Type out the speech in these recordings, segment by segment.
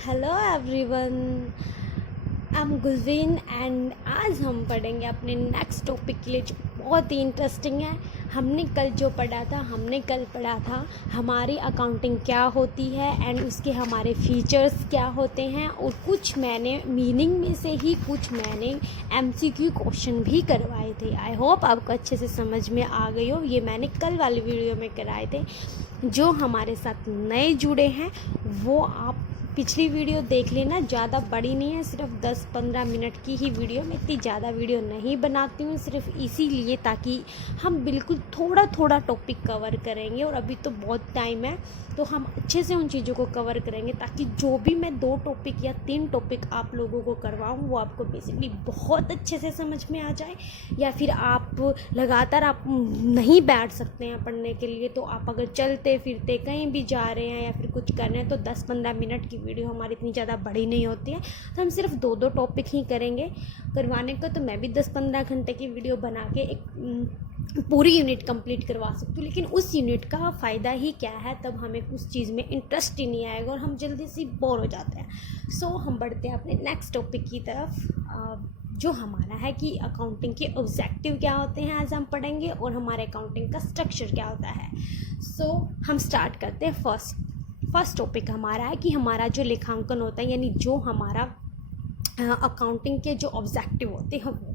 Hello everyone, I am Gulveen and आज हम पढ़ेंगे अपने नेक्स्ट टॉपिक के लिए जो बहुत ही इंटरेस्टिंग है। हमने कल पढ़ा था हमारी अकाउंटिंग क्या होती है एंड उसके हमारे फीचर्स क्या होते हैं, और कुछ मैंने मीनिंग में से ही कुछ मैंने एमसीक्यू क्वेश्चन भी करवाए थे। आई होप आपको अच्छे से समझ में आ गई हो। ये मैंने कल वाली वीडियो में कराए थे। जो हमारे साथ नए जुड़े हैं वो आप पिछली वीडियो देख लेना, ज़्यादा बड़ी नहीं है, सिर्फ 10-15 मिनट की ही वीडियो। मैं इतनी ज़्यादा वीडियो नहीं बनाती हूँ सिर्फ इसीलिए ताकि हम बिल्कुल थोड़ा थोड़ा टॉपिक कवर करेंगे, और अभी तो बहुत टाइम है तो हम अच्छे से उन चीज़ों को कवर करेंगे ताकि जो भी मैं 2 टॉपिक या 3 टॉपिक आप लोगों को करवाऊँ वो आपको बेसिकली बहुत अच्छे से समझ में आ जाए। या फिर आप लगातार आप नहीं बैठ सकते हैं पढ़ने के लिए, तो आप अगर चलते फिरते कहीं भी जा रहे हैं या फिर कुछ कर रहे हैं तो 10-15 मिनट की वीडियो हमारी इतनी ज़्यादा बड़ी नहीं होती है, तो हम सिर्फ 2-2 टॉपिक ही करेंगे। करवाने को तो मैं भी 10-15 घंटे की वीडियो बना के एक पूरी यूनिट कंप्लीट करवा सकती हूँ, लेकिन उस यूनिट का फ़ायदा ही क्या है, तब हमें उस चीज़ में इंटरेस्ट ही नहीं आएगा और हम जल्दी से बोर हो जाते हैं। सो हम बढ़ते हैं अपने नेक्स्ट टॉपिक की तरफ, जो हमारा है कि अकाउंटिंग के ऑब्जेक्टिव क्या होते हैं आज हम पढ़ेंगे, और हमारे अकाउंटिंग का स्ट्रक्चर क्या होता है। सो हम स्टार्ट करते हैं। फर्स्ट टॉपिक हमारा है कि हमारा जो लेखांकन होता है, यानी जो हमारा अकाउंटिंग के जो ऑब्जेक्टिव होते हैं वो,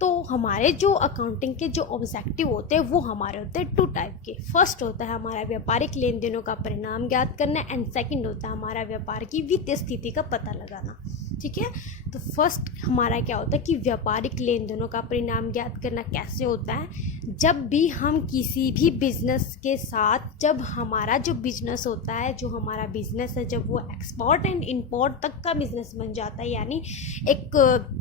तो हमारे जो अकाउंटिंग के जो ऑब्जेक्टिव होते हैं वो हमारे होते हैं 2 टाइप के। फर्स्ट होता है हमारा व्यापारिक लेन देनों का परिणाम ज्ञात करना, एंड सेकंड होता है हमारा व्यापार की वित्तीय स्थिति का पता लगाना। ठीक है, तो फर्स्ट हमारा क्या होता है कि व्यापारिक लेन देनों का परिणाम ज्ञात करना कैसे होता है। जब भी हम किसी भी बिजनेस के साथ, जब हमारा जो बिजनेस होता है, जो हमारा बिजनेस है, जब वो एक्सपोर्ट एंड इंपोर्ट तक का बिजनेस बन जाता है, यानी एक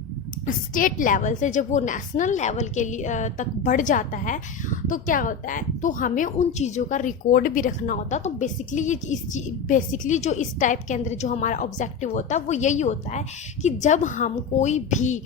स्टेट लेवल से जब वो नेशनल लेवल के लिए तक बढ़ जाता है, तो क्या होता है, तो हमें उन चीज़ों का रिकॉर्ड भी रखना होता है। तो बेसिकली जो इस टाइप के अंदर जो हमारा ऑब्जेक्टिव होता है वो यही होता है कि जब हम कोई भी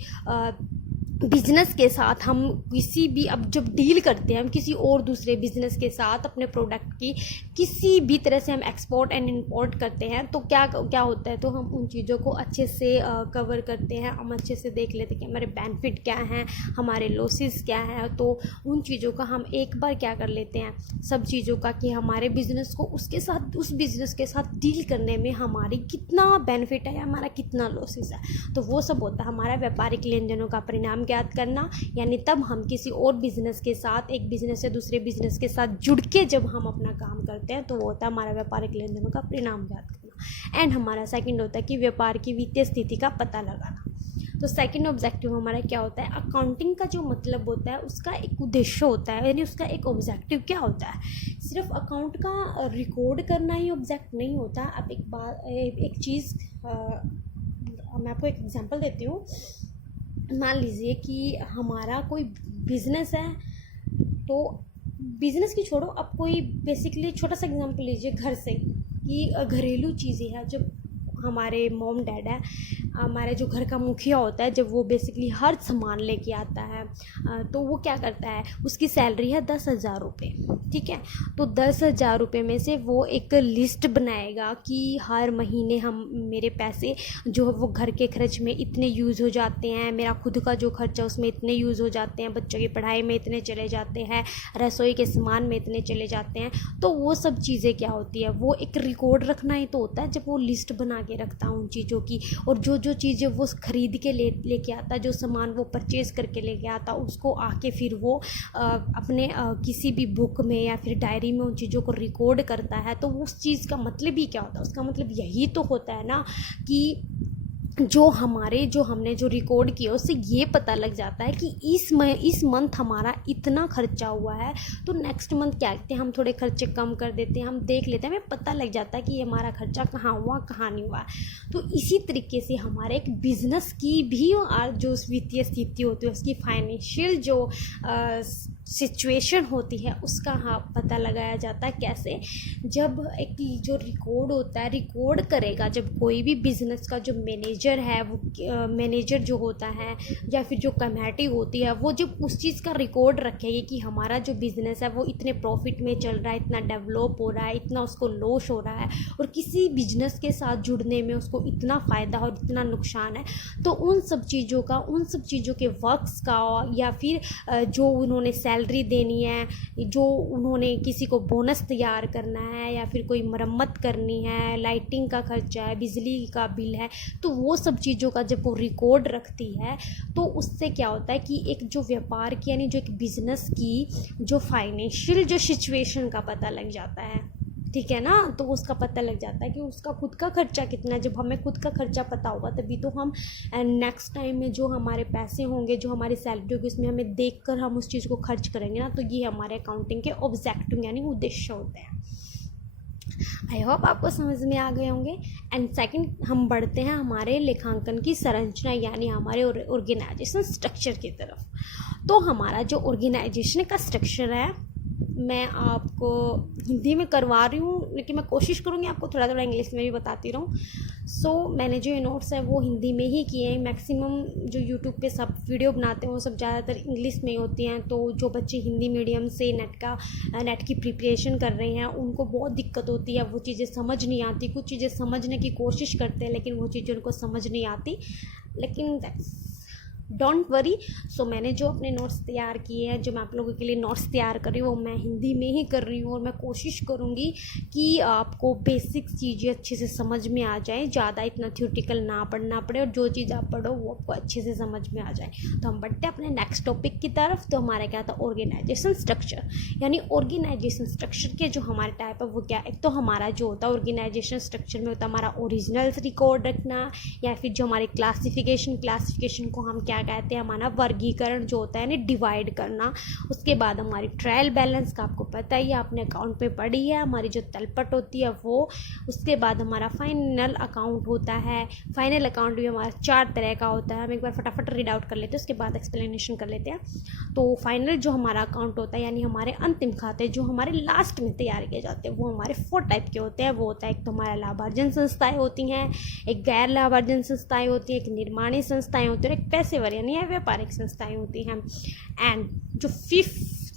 बिजनेस के साथ, हम किसी भी, अब जब डील करते हैं हम किसी और दूसरे बिजनेस के साथ अपने प्रोडक्ट की किसी भी तरह से हम एक्सपोर्ट एंड इंपोर्ट करते हैं, तो क्या होता है, तो हम उन चीज़ों को अच्छे से कवर करते हैं। हम अच्छे से देख लेते हैं कि हमारे बेनिफिट क्या हैं, हमारे लॉसेस क्या हैं। तो उन चीज़ों का हम एक बार क्या कर लेते हैं, सब चीज़ों का, कि हमारे बिजनेस को उसके साथ, उस बिजनेस के साथ डील करने में हमारी कितना बेनिफिट है, हमारा कितना लॉसेस है। तो वो सब होता है हमारा व्यापारिक लेन देनों का परिणाम ज्ञात करना। यानी तब हम किसी और बिजनेस के साथ, एक बिजनेस से दूसरे बिजनेस के साथ जुड़ के जब हम अपना काम करते हैं, तो वो होता है हमारा व्यापारिक लेन देनों का परिणाम ज्ञात करना। एंड हमारा सेकंड होता है कि व्यापार की वित्तीय स्थिति का पता लगाना। तो सेकंड ऑब्जेक्टिव हमारा क्या होता है, अकाउंटिंग का जो मतलब होता है उसका एक उद्देश्य होता है, यानी उसका एक ऑब्जेक्टिव क्या होता है। सिर्फ अकाउंट का रिकॉर्ड करना ही ऑब्जेक्ट नहीं होता। अब एक चीज़ मैं आपको एक एग्जांपल देती हूँ। मान लीजिए कि हमारा कोई बिजनेस है, तो बिजनेस की छोड़ो, अब कोई बेसिकली छोटा सा एग्जांपल लीजिए घर से, कि घरेलू चीज़ें हैं। जब हमारे मॉम डैड है, हमारे जो घर का मुखिया होता है, जब वो बेसिकली हर सामान लेके आता है, तो वो क्या करता है, उसकी सैलरी है 10,000 रुपये। ठीक है, तो 10,000 रुपये में से वो एक लिस्ट बनाएगा कि हर महीने मेरे पैसे जो वो घर के खर्च में इतने यूज़ हो जाते हैं, मेरा खुद का जो खर्चा उसमें इतने यूज़ हो जाते हैं, बच्चों की पढ़ाई में इतने चले जाते हैं, रसोई के सामान में इतने चले जाते हैं। तो वो सब चीज़ें क्या होती है, वो एक रिकॉर्ड रखना ही तो होता है, जब वो लिस्ट बना के रखता है उन चीज़ों की। और जो चीज़ें वो खरीद के लेके आता, जो सामान वो परचेज़ करके लेके आता, उसको आके फिर वो अपने किसी भी बुक में या फिर डायरी में उन चीज़ों को रिकॉर्ड करता है। तो उस चीज़ का मतलब ही क्या होता है, उसका मतलब यही तो होता है ना कि जो हमने जो रिकॉर्ड किया उससे ये पता लग जाता है कि इस मंथ हमारा इतना खर्चा हुआ है, तो नेक्स्ट मंथ क्या करते हैं, हम थोड़े खर्चे कम कर देते हैं, हम देख लेते हैं, हमें पता लग जाता है कि हमारा खर्चा कहाँ हुआ कहाँ नहीं हुआ। तो इसी तरीके से हमारे एक बिजनेस की भी जो वित्तीय स्थिति होती है, उसकी फाइनेंशियल जो सिचुएशन होती है उसका हाँ पता लगाया जाता है। कैसे? जब एक जो रिकॉर्ड होता है, रिकॉर्ड करेगा जब कोई भी बिजनेस का जो मैनेजर है, वो मैनेजर जो होता है या फिर जो कमेटी होती है, वो जब उस चीज़ का रिकॉर्ड रखेगी कि हमारा जो बिज़नेस है वो इतने प्रॉफिट में चल रहा है, इतना डेवलप हो रहा है, इतना उसको लॉस हो रहा है, और किसी बिजनेस के साथ जुड़ने में उसको इतना फ़ायदा और इतना नुकसान है, तो उन सब चीज़ों के वर्क्स का, या फिर जो उन्होंने सैलरी देनी है, जो उन्होंने किसी को बोनस तैयार करना है, या फिर कोई मरम्मत करनी है, लाइटिंग का खर्चा है, बिजली का बिल है, तो वो सब चीज़ों का जब वो रिकॉर्ड रखती है तो उससे क्या होता है कि एक जो व्यापार की यानी जो एक बिजनेस की जो फाइनेंशियल जो सिचुएशन का पता लग जाता है, ठीक है ना। तो उसका पता लग जाता है कि उसका खुद का खर्चा कितना है। जब हमें खुद का खर्चा पता होगा तभी तो हम नेक्स्ट टाइम में जो हमारे पैसे होंगे, जो हमारी सैलरी होगी, उसमें हमें देख कर हम उस चीज़ को खर्च करेंगे ना। तो ये हमारे अकाउंटिंग के ऑब्जेक्टिव यानी उद्देश्य होते हैं। आई होप आपको समझ में आ गए होंगे। एंड सेकंड, हम बढ़ते हैं हमारे लेखांकन की संरचना यानी हमारे ऑर्गेनाइजेशन स्ट्रक्चर की तरफ। तो हमारा जो ऑर्गेनाइजेशन का स्ट्रक्चर है, मैं आपको हिंदी में करवा रही हूँ, लेकिन मैं कोशिश करूँगी आपको थोड़ा थोड़ा इंग्लिश में भी बताती रहूँ। मैंने जो ये नोट्स है वो हिंदी में ही किए हैं। मैक्सिमम जो यूट्यूब पे सब वीडियो बनाते हैं वो सब ज़्यादातर इंग्लिश में होती हैं। तो जो बच्चे हिंदी मीडियम से नेट की प्रिपरेशन कर रहे हैं उनको बहुत दिक्कत होती है, वो चीज़ें समझ नहीं आती। कुछ चीज़ें समझने की कोशिश करते हैं लेकिन वो चीज़ें उनको समझ नहीं आती, लेकिन डोंट वरी। मैंने जो अपने नोट्स तैयार किए हैं, जो मैं आप लोगों के लिए नोट्स तैयार कर रही हूँ, वो मैं हिंदी में ही कर रही हूँ, और मैं कोशिश करूँगी कि आपको बेसिक चीज़ें अच्छे से समझ में आ जाए, ज़्यादा इतना थ्योरेटिकल ना पढ़ना पड़े, और जो चीज़ आप पढ़ो वो आपको अच्छे से समझ में आ जाए। तो हम बढ़ते हैं अपने नेक्स्ट टॉपिक की तरफ। तो हमारा क्या था? Organisation structure. यानी ऑर्गेनाइजेशन स्ट्रक्चर के जो हमारे टाइप है वो क्या? एक तो हमारा जो होता है ऑर्गेनाइजेशन स्ट्रक्चर में होता है हमारा ओरिजिनल रिकॉर्ड रखना, या फिर जो हमारी क्लासिफिकेशन को हम क्या कहते हैं, हमारा वर्गीकरण जो होता है ना, डिवाइड करना। उसके बाद हमारी ट्रायल बैलेंस का आपको पता ही है, आपने अकाउंट पे पढ़ी है, हमारी जो तलपट होती है वो। उसके बाद हमारा फाइनल अकाउंट होता है। फाइनल अकाउंट भी हमारा 4 तरह का होता है। हम एक बार फटाफट रीड आउट कर लेते हैं, उसके बाद एक्सप्लेनेशन कर लेते हैं। तो फाइनल जो हमारा अकाउंट होता है यानी हमारे अंतिम खाते जो हमारे लास्ट में तैयार किए जाते हैं, वो हमारे 4 टाइप के होते हैं। वो होता है एक तो हमारा लाभार्जन संस्थाएं होती हैं, एक गैर लाभार्जन संस्थाएं होती हैं, एक निर्माणी संस्थाएं होती हैं, एक पैसेवर यानी व्यापारिक संस्थाएं होती हैं। एंड जो फिफ्थ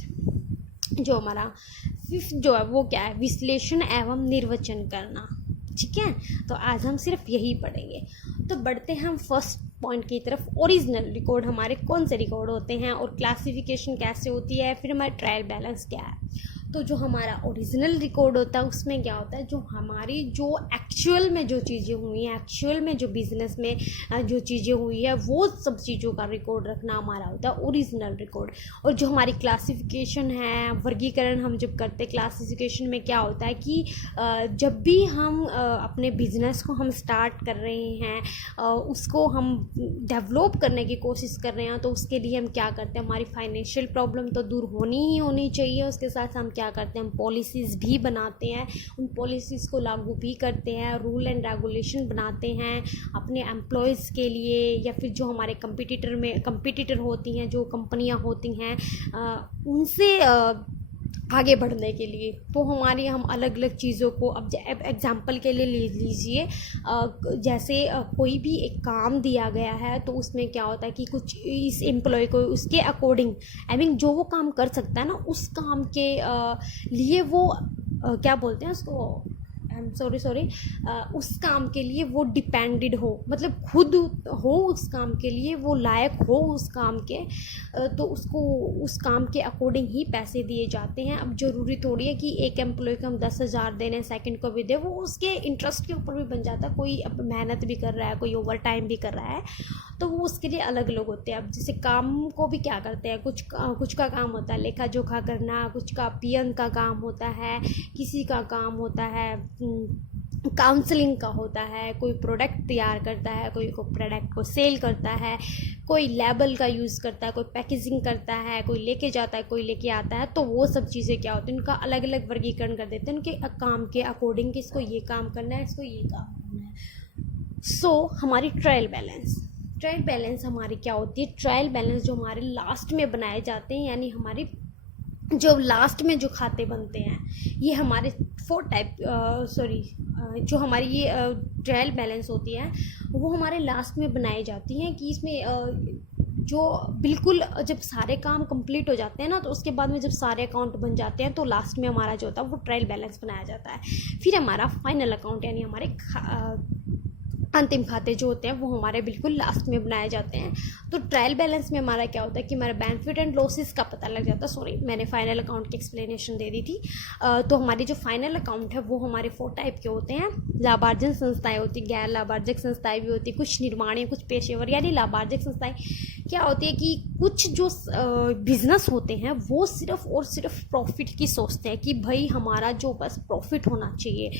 जो है वो क्या है? विश्लेषण एवं निर्वचन करना। ठीक है, तो आज हम सिर्फ यही पढ़ेंगे। तो बढ़ते हैं हम फर्स्ट पॉइंट की तरफ। ओरिजिनल रिकॉर्ड हमारे कौन से रिकॉर्ड होते हैं और क्लासिफिकेशन कैसे होती है, फिर हमारा ट्रायल बैलेंस क्या है। तो जो हमारा ओरिजिनल रिकॉर्ड होता है उसमें क्या होता है? जो हमारी जो एक्चुअल में जो चीज़ें हुई हैं, एक्चुअल में जो बिज़नेस में जो चीज़ें हुई है, वो सब चीज़ों का रिकॉर्ड रखना हमारा होता है ओरिजिनल रिकॉर्ड। और जो हमारी क्लासिफिकेशन है, वर्गीकरण हम जब करते हैं, क्लासिफिकेशन में क्या होता है कि जब भी हम अपने बिज़नेस को हम स्टार्ट कर रहे हैं, उसको हम डेवलप करने की कोशिश कर रहे हैं, तो उसके लिए हम क्या करते हैं? हमारी फाइनेंशियल प्रॉब्लम तो दूर होनी ही होनी चाहिए। उसके साथ हम क्या करते हैं? हम पॉलिसीज़ भी बनाते हैं, उन पॉलिसीज़ को लागू भी करते हैं, रूल एंड रेगुलेशन बनाते हैं अपने एम्प्लॉयज़ के लिए, या फिर जो हमारे कंपटीटर होती हैं, जो कंपनियां होती हैं, उनसे आगे बढ़ने के लिए। तो हमारी हम अलग अलग चीज़ों को, अब एग्जांपल के लिए ले लीजिए, जैसे कोई भी एक काम दिया गया है तो उसमें क्या होता है कि कुछ इस एम्प्लॉय को उसके अकॉर्डिंग जो वो काम कर सकता है ना, उस काम के लिए वो क्या बोलते हैं उसको, सॉरी उस काम के लिए वो डिपेंडेड हो, मतलब खुद हो उस काम के लिए, वो लायक हो उस काम के, तो उसको उस काम के अकॉर्डिंग ही पैसे दिए जाते हैं। अब ज़रूरी थोड़ी है कि एक एम्प्लॉय को हम 10,000 दे रहे हैं, सेकंड को भी दे, वो उसके इंटरेस्ट के ऊपर भी बन जाता है। कोई अब मेहनत भी कर रहा है, कोई ओवर टाइम भी कर रहा है, तो वो उसके लिए अलग अलग होते हैं। अब जैसे काम को भी क्या करते हैं, कुछ का काम होता है लेखा जोखा करना, कुछ का पियन का काम होता है, किसी का काम होता है काउंसलिंग का होता है, कोई प्रोडक्ट तैयार करता है, कोई को प्रोडक्ट को सेल करता है, कोई लेबल का यूज़ करता है, कोई पैकेजिंग करता है, कोई लेके जाता है, कोई लेके आता है। तो वो सब चीज़ें क्या होती हैं, उनका अलग अलग वर्गीकरण कर देते हैं उनके काम के अकॉर्डिंग कि इसको ये काम करना है, इसको ये काम करना है। हमारी ट्रायल बैलेंस हमारी क्या होती है? ट्रायल बैलेंस जो हमारे लास्ट में बनाए जाते हैं, यानी हमारी जो लास्ट में जो खाते बनते हैं ये हमारे 4 टाइप जो हमारी ये ट्रायल बैलेंस होती है वो हमारे लास्ट में बनाई जाती हैं कि इसमें जो बिल्कुल जब सारे काम कंप्लीट हो जाते हैं ना तो उसके बाद में जब सारे अकाउंट बन जाते हैं तो लास्ट में हमारा जो होता है वो ट्रायल बैलेंस बनाया जाता है। फिर हमारा फाइनल अकाउंट यानी हमारे अंतिम खाते जो होते हैं वो हमारे बिल्कुल लास्ट में बनाए जाते हैं। तो ट्रायल बैलेंस में हमारा क्या होता है कि हमारा बेनिफिट एंड लॉसेस का पता लग जाता है। सॉरी, मैंने फाइनल अकाउंट की एक्सप्लेनेशन दे दी थी। तो हमारी जो फाइनल अकाउंट है वो हमारे 4 टाइप के होते हैं। लाभार्जन संस्थाएं होती, गैर लाभार्जक संस्थाएं भी होती, कुछ निर्माणी, कुछ पेशेवर। यानी लाभार्जक संस्थाएं क्या होती है कि कुछ जो बिजनेस होते हैं वो सिर्फ और सिर्फ प्रॉफिट की सोचते हैं कि भाई हमारा जो बस प्रॉफिट होना चाहिए,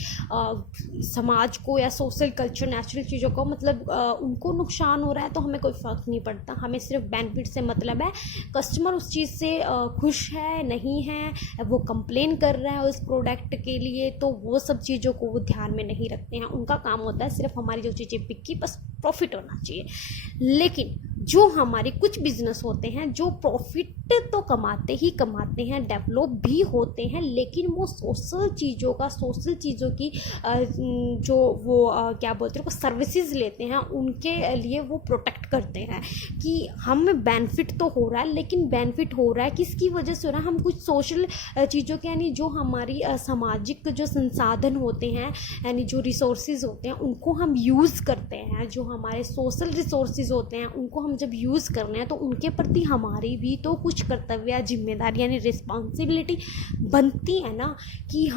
समाज को या सोशल कल्चर नेचुरल चीज़ों को, मतलब उनको नुकसान हो रहा है तो हमें कोई फ़र्क नहीं पड़ता, हमें सिर्फ बेनिफिट से मतलब है। कस्टमर उस चीज़ से खुश है नहीं है, वो कंप्लेन कर रहा है उस प्रोडक्ट के लिए, तो वो सब चीज़ों को वो ध्यान में नहीं रखते हैं। उनका काम होता है सिर्फ हमारी जो चीज़ें बिकी बस प्रॉफिट होना चाहिए। लेकिन जो हमारे कुछ बिजनेस होते हैं जो प्रॉफिट तो कमाते ही कमाते हैं, डेवलप भी होते हैं, लेकिन वो सोशल चीज़ों की जो वो क्या बोलते हैं सर्विसेज लेते हैं, उनके लिए वो प्रोटेक्ट करते हैं कि हमें बेनिफिट तो हो रहा है, लेकिन बेनिफिट हो रहा है किसकी वजह से हो रहा है। हम कुछ सोशल चीज़ों के यानी जो हमारी सामाजिक जो संसाधन होते हैं यानी जो रिसोर्सेज होते हैं उनको हम यूज़ करते हैं। जो हमारे सोशल रिसोर्सेज होते हैं उनको हम जब यूज़ कर रहे हैं तो उनके प्रति हमारी भी तो कुछ कर्तव्य, जिम्मेदारी यानी रिस्पॉन्सिबिलिटी बनती है ना कि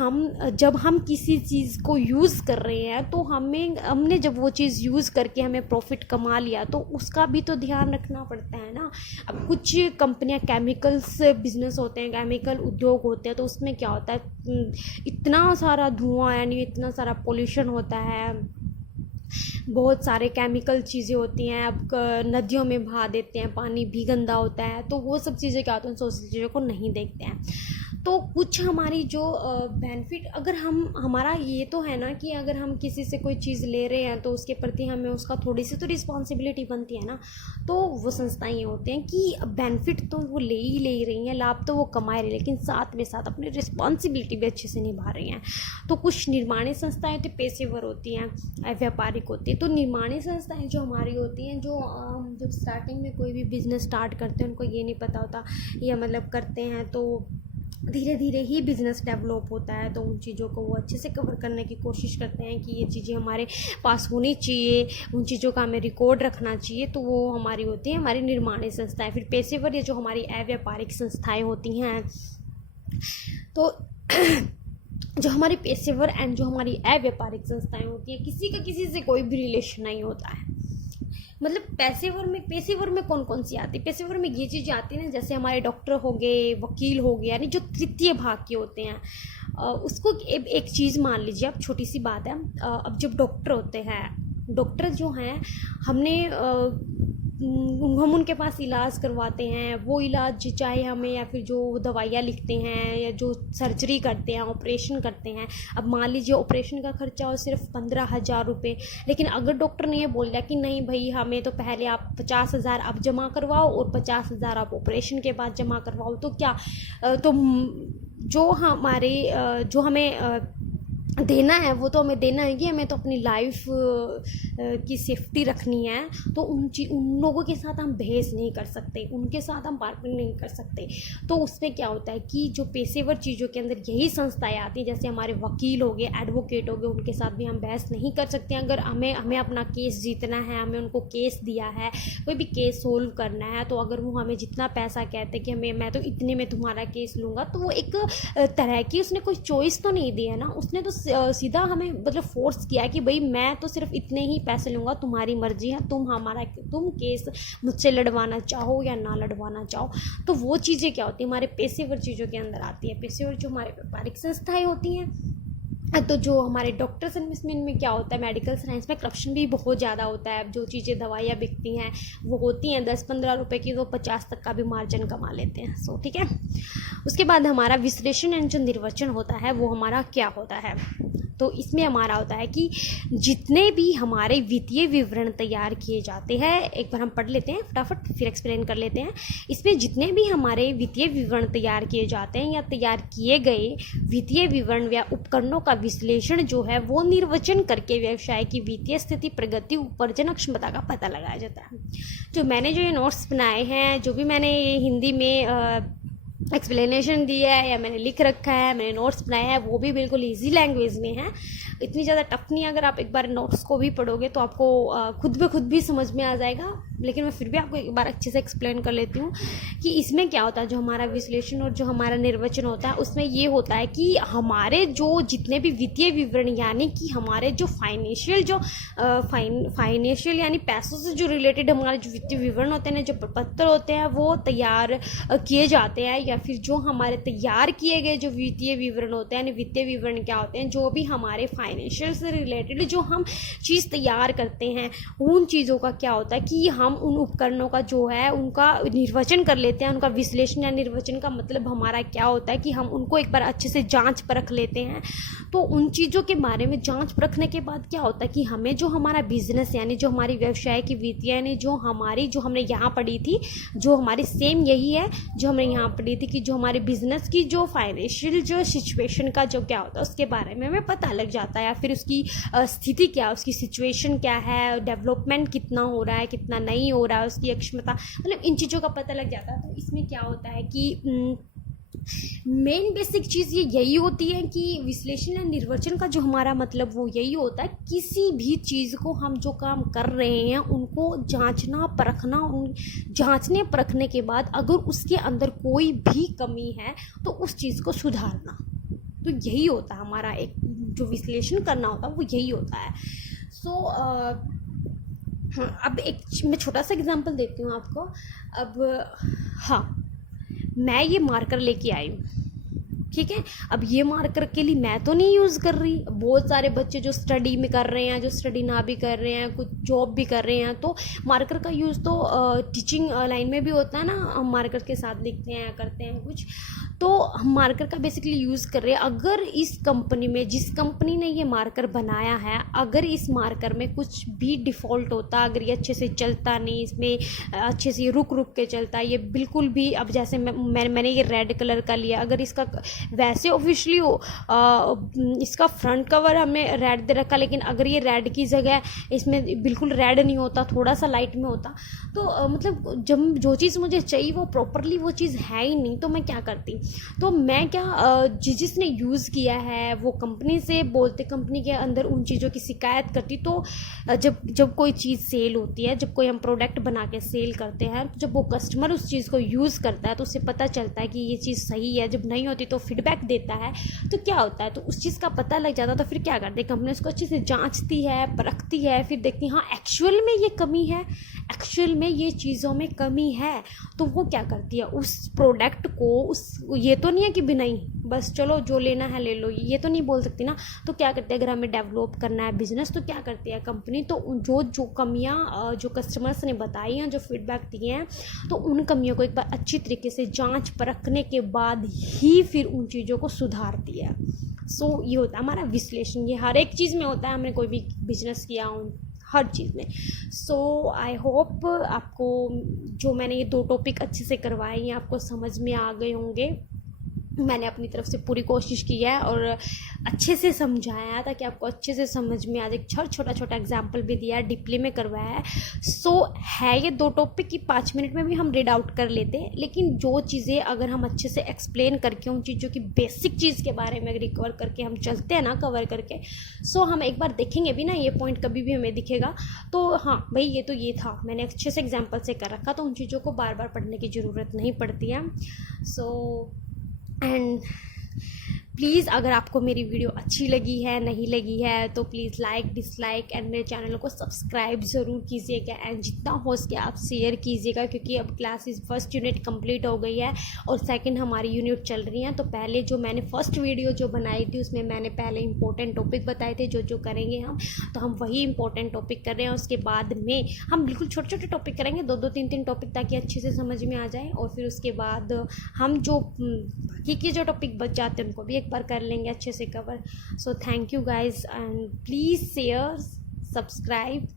जब हम किसी चीज़ को यूज़ कर रहे हैं तो हमने जब वो चीज़ यूज़ करके हमें प्रॉफिट कमा लिया तो उसका भी तो ध्यान रखना पड़ता है ना। अब कुछ कंपनियां केमिकल्स बिजनेस होते हैं, केमिकल उद्योग होते हैं, तो उसमें क्या होता है इतना सारा धुआं यानी इतना सारा पोल्यूशन होता है, बहुत सारे केमिकल चीज़ें होती हैं, अब नदियों में बहा देते हैं, पानी भी गंदा होता है, तो वो सब चीज़ें क्या होती हैं सोशल चीज़ों को नहीं देखते हैं। तो कुछ हमारी जो बेनिफिट अगर हमारा ये तो है ना कि अगर हम किसी से कोई चीज़ ले रहे हैं तो उसके प्रति हमें उसका थोड़ी सी तो रिस्पॉन्सिबिलिटी बनती है ना। तो वो संस्थाएं ये होते हैं कि बेनिफिट तो वो ले ही रही हैं, लाभ तो वो कमा रही हैं, लेकिन साथ में साथ अपनी रिस्पॉन्सिबिलिटी भी अच्छे से निभा रही हैं। तो कुछ निर्माणी संस्थाएं तो पेशेवर होती हैं, व्यापारिक होती है। तो निर्माणी संस्थाएं जो हमारी होती हैं, जो जब स्टार्टिंग में कोई भी बिज़नेस स्टार्ट करते हैं उनको ये नहीं पता होता, या मतलब करते हैं तो धीरे धीरे ही बिज़नेस डेवलप होता है, तो उन चीज़ों को वो अच्छे से कवर करने की कोशिश करते हैं कि ये चीज़ें हमारे पास होनी चाहिए, उन चीज़ों का हमें रिकॉर्ड रखना चाहिए। तो वो हमारी होती है हमारी निर्माणी संस्थाएं। फिर पेशेवर ये जो हमारी अव्यापारिक संस्थाएं होती हैं, तो जो हमारी पेशेवर एंड जो हमारी अव्यापारिक संस्थाएं होती हैं, किसी का किसी से कोई भी रिलेशन नहीं होता है। मतलब पेशेवर में कौन कौन सी आती है? पेशेवर में ये चीज़ें आती हैं जैसे हमारे डॉक्टर हो गए, वकील हो गए, यानी जो तृतीय भाग के होते हैं। उसको एक चीज़ मान लीजिए, अब छोटी सी बात है, अब जब डॉक्टर होते हैं, डॉक्टर जो हैं हम उनके पास इलाज करवाते हैं, वो इलाज चाहे हमें या फिर जो दवाइयाँ लिखते हैं या जो सर्जरी करते हैं, ऑपरेशन करते हैं। अब मान लीजिए ऑपरेशन का खर्चा हो सिर्फ 15,000 रुपये, लेकिन अगर डॉक्टर ने ये बोल दिया कि नहीं भाई हमें तो पहले आप 50,000 आप जमा करवाओ और 50,000 आप ऑपरेशन के बाद जमा करवाओ, तो क्या तो जो हमें देना है वो तो हमें देना है कि हमें तो अपनी लाइफ की सेफ्टी रखनी है। तो उन लोगों के साथ हम बहस नहीं कर सकते, उनके साथ हम बार्गेनिंग नहीं कर सकते। तो उसमें क्या होता है कि जो पेशेवर चीज़ों के अंदर यही संस्थाएं आती हैं, जैसे हमारे वकील हो गए, एडवोकेट हो गए, उनके साथ भी हम बहस नहीं कर सकते। अगर हमें अपना केस जीतना है, हमें उनको केस दिया है, कोई भी केस सोल्व करना है, तो अगर वो हमें जितना पैसा कहते हैं कि मैं तो इतने में तुम्हारा केस लूँगा, तो वो एक तरह की उसने कोई चॉइस तो नहीं दी है ना, उसने तो सीधा हमें मतलब फोर्स किया कि भाई मैं तो सिर्फ इतने ही पैसे लूँगा, तुम्हारी मर्जी है, तुम केस मुझसे लड़वाना चाहो या ना लड़वाना चाहो। तो वो चीज़ें क्या होती है हमारे पेशेवर चीज़ों के अंदर आती है। पेशेवर जो हमारे व्यापारिक संस्थाएं होती हैं, तो जो हमारे डॉक्टर्स इनमें क्या होता है, मेडिकल साइंस में करप्शन भी बहुत ज़्यादा होता है। जो चीज़ें दवाइयाँ बिकती हैं वो होती हैं 10-15 रुपए की, तो 50 तक का भी मार्जिन कमा लेते हैं। सो ठीक है। उसके बाद हमारा विश्लेषण एंड जो निर्वचन होता है वो हमारा क्या होता है, तो इसमें हमारा होता है कि जितने भी हमारे वित्तीय विवरण तैयार किए जाते हैं, एक बार हम पढ़ लेते हैं फटाफट फिर एक्सप्लेन कर लेते हैं। इसमें जितने भी हमारे वित्तीय विवरण तैयार किए जाते हैं या तैयार किए गए वित्तीय विवरण या उपकरणों का विश्लेषण जो है वो निर्वचन करके व्यवसाय की वित्तीय स्थिति, प्रगति, उपार्जन क्षमता का पता लगाया जाता है। जो मैंने जो ये नोट्स बनाए हैं, जो भी मैंने ये हिंदी में एक्सप्लेनेशन दिया है या मैंने लिख रखा है, मैंने नोट्स बनाए हैं, वो भी बिल्कुल इजी लैंग्वेज में है, इतनी ज़्यादा टफ नहीं है। अगर आप एक बार नोट्स को भी पढ़ोगे तो आपको खुद ब खुद भी समझ में आ जाएगा, लेकिन मैं फिर भी आपको एक बार अच्छे से एक्सप्लेन कर लेती हूँ कि इसमें क्या होता है। जो हमारा विश्लेषण और जो हमारा निर्वचन होता है उसमें ये होता है कि हमारे जो जितने भी वित्तीय विवरण यानी कि हमारे जो फाइनेंशियल यानी पैसों से जो रिलेटेड हमारे जो वित्तीय विवरण होते हैं, जो प्रपत्र होते हैं वो तैयार किए जाते हैं, या फिर जो हमारे तैयार किए गए जो वित्तीय विवरण होते हैं, वित्तीय विवरण क्या होते हैं, जो भी हमारे फाइनेंशियल से रिलेटेड जो हम चीज़ तैयार करते हैं उन चीज़ों का क्या होता है कि हम उन उपकरणों का जो है उनका निर्वचन कर लेते हैं। उनका विश्लेषण या निर्वचन का मतलब हमारा क्या होता है कि हम उनको एक बार अच्छे से जांच परख लेते हैं। तो उन चीज़ों के बारे में जांच परखने के बाद क्या होता है कि हमें जो हमारा बिजनेस यानी जो हमारी व्यवसाय की वित्तीय यानी जो हमने यहाँ पढ़ी थी, जो हमारी सेम यही है जो हमने यहाँ पढ़ी थी कि जो हमारे बिजनेस की जो फाइनेंशियल जो सिचुएशन का जो क्या होता है उसके बारे में हमें पता लग जाता है, या फिर उसकी स्थिति क्या है, उसकी सिचुएशन क्या है, डेवलपमेंट कितना हो रहा है, कितना नहीं हो रहा है, उसकी अक्षमता, मतलब इन चीज़ों का पता लग जाता है। तो इसमें क्या होता है कि मेन बेसिक चीज़ ये यही होती है कि विश्लेषण या निर्वचन का जो हमारा मतलब वो यही होता है, किसी भी चीज़ को हम जो काम कर रहे हैं उनको जांचना परखना, उन जांचने परखने के बाद अगर उसके अंदर कोई भी कमी है तो उस चीज़ को सुधारना। तो यही होता है हमारा एक जो विश्लेषण करना होता है वो यही होता है। अब एक मैं छोटा सा एग्जांपल देती हूँ आपको। अब हाँ, मैं ये मार्कर लेके आई हूँ, ठीक है। अब ये मार्कर के लिए मैं तो नहीं यूज़ कर रही, बहुत सारे बच्चे जो स्टडी में कर रहे हैं, जो स्टडी ना भी कर रहे हैं, कुछ जॉब भी कर रहे हैं, तो मार्कर का यूज़ तो टीचिंग लाइन में भी होता है ना, हम मार्कर के साथ लिखते हैं करते हैं कुछ, तो हम मार्कर का बेसिकली यूज़ कर रहे हैं। अगर इस कंपनी में जिस कंपनी ने ये मार्कर बनाया है, अगर इस मार्कर में कुछ भी डिफ़ॉल्ट होता, अगर ये अच्छे से चलता नहीं, इसमें अच्छे से रुक के चलता, ये बिल्कुल भी, अब जैसे मैंने ये रेड कलर का लिया, अगर इसका वैसे ऑफिशियली इसका फ्रंट कवर हमने रेड दे रखा, लेकिन अगर ये रेड की जगह इसमें बिल्कुल रेड नहीं होता, थोड़ा सा लाइट में होता, तो मतलब जब जो चीज़ मुझे चाहिए वो प्रॉपरली वो चीज़ है ही नहीं, तो मैं क्या करती, तो मैं क्या जिसने यूज़ किया है वो कंपनी से बोलते, कंपनी के अंदर उन चीज़ों की शिकायत करती। तो जब कोई चीज़ सेल होती है, जब कोई हम प्रोडक्ट बना के सेल करते हैं, तो जब वो कस्टमर उस चीज़ को यूज़ करता है तो उससे पता चलता है कि ये चीज़ सही है। जब नहीं होती तो फीडबैक देता है, तो क्या होता है, तो उस चीज़ का पता लग जाता है। तो फिर क्या करते हैं, कंपनी उसको अच्छे से जांचती है, परखती है, फिर देखती है हाँ एक्चुअल में ये कमी है, एक्चुअल में ये चीज़ों में कमी है, तो वो क्या करती है, उस प्रोडक्ट को ये तो नहीं है कि भी नहीं बस चलो जो लेना है ले लो, ये तो नहीं बोल सकती ना। तो क्या करते हैं, अगर हमें डेवलप करना है बिजनेस, तो क्या करती है कंपनी, तो जो कमियां जो कस्टमर्स ने बताई हैं, जो फीडबैक दिए हैं, तो उन कमियों को एक बार अच्छी तरीके से जांच परखने के बाद ही फिर उन चीज़ों को सुधारती है। ये होता है हमारा विश्लेषण। ये हर एक चीज़ में होता है, हमने कोई भी बिजनेस किया हो हर चीज़ में। आई होप आपको जो मैंने ये 2 टॉपिक अच्छे से करवाए हैं आपको समझ में आ गए होंगे। मैंने अपनी तरफ से पूरी कोशिश की है और अच्छे से समझाया है ताकि आपको अच्छे से समझ में आ जाए। छोटा एग्जाम्पल भी दिया है, डीपली में करवाया है। है ये 2 टॉपिक की 5 मिनट में भी हम रीड आउट कर लेते हैं, लेकिन जो चीज़ें अगर हम अच्छे से एक्सप्लेन करके उन चीज़ों की बेसिक चीज़ के बारे में रिकवर करके हम चलते हैं ना, कवर करके, हम एक बार देखेंगे भी ना, ये पॉइंट कभी भी हमें दिखेगा तो हाँ भाई ये था, मैंने अच्छे से एग्जाम्पल से कर रखा, तो उन चीज़ों को बार बार पढ़ने की ज़रूरत नहीं पड़ती है। एंड प्लीज़ अगर आपको मेरी वीडियो अच्छी लगी है, नहीं लगी है, तो प्लीज़ लाइक, डिसलाइक एंड मेरे चैनल को सब्सक्राइब ज़रूर कीजिएगा एंड जितना हो सके आप शेयर कीजिएगा, क्योंकि अब क्लासेस फर्स्ट यूनिट कंप्लीट हो गई है और सेकंड हमारी यूनिट चल रही हैं। तो पहले जो मैंने फर्स्ट वीडियो जो बनाई थी उसमें मैंने पहले इंपॉर्टेंट टॉपिक बताए थे जो करेंगे हम, तो हम वही इंपॉर्टेंट टॉपिक कर रहे हैं। उसके बाद में हम बिल्कुल छोटे टॉपिक करेंगे, 2-2, 3-3 टॉपिक, ताकि अच्छे से समझ में आ जाए। और फिर उसके बाद हम जो बाकी के जो टॉपिक बच जाते हैं उनको भी एक बार कर लेंगे अच्छे से cover. So thank you guys and please share subscribe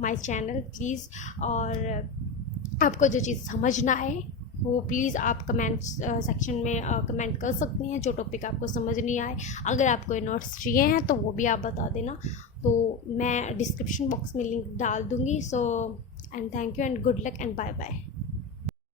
my channel please. और आपको जो चीज़ समझ ना आए वो प्लीज़ आप कमेंट सेक्शन में कमेंट कर सकते हैं, जो टॉपिक आपको समझ नहीं आए। अगर आपको ये नोट्स चाहिए हैं तो वो भी आप बता देना, तो मैं डिस्क्रिप्शन बॉक्स में लिंक डाल दूँगी। So and thank you and good luck and bye bye.